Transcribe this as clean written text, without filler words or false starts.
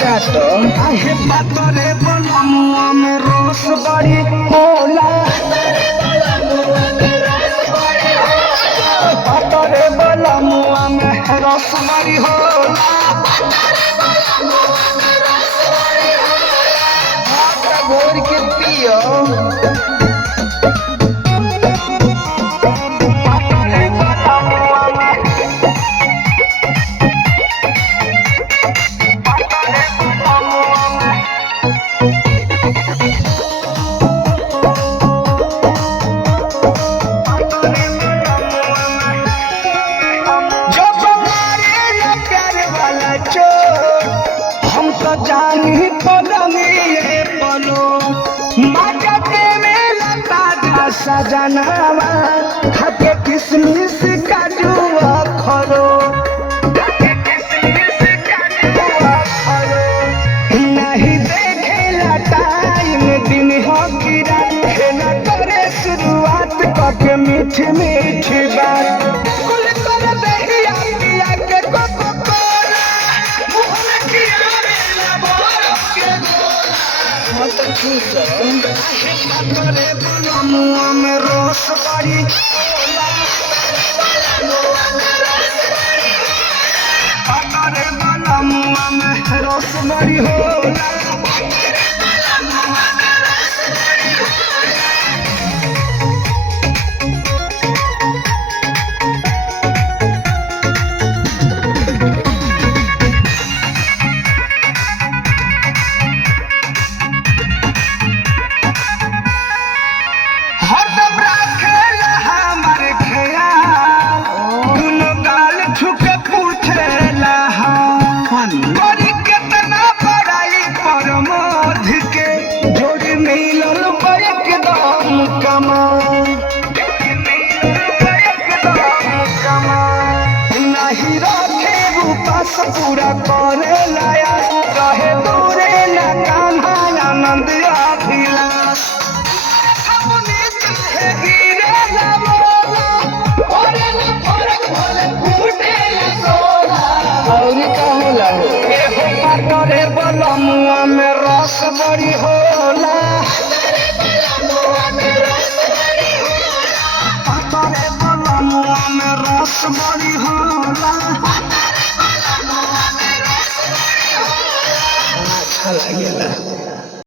चाटो आहे पातरे बनमुआ में रस बड़ी होला पातरे बनमुआ में रस बड़ी होला घोर के पियो जानी पलंगे पलो माजते में लता सजनावा खाके किसमिस काजू खरो नहीं देखेला टाइम दिन हो गिरा खेला करे शुरुआत करके मीठी मीठी बात कुल कर दहिया पिया के कोको कोला मुंह में किया पातरे बनमुआ में रस बड़ी पातरे बनमुआ में रस बड़ी होला नहीं रखे उपास पूरा करे लाया कहे दूरे न कान्हा आनंद अभिलाष अपने चाहे गिरे न बोला और न फरक भले फूटे न सोला और का होला ए हो पातरे बनमुआ में रस बड़ी होला पातरे बनमुआ में रस बड़ी होला अच्छा लगेला।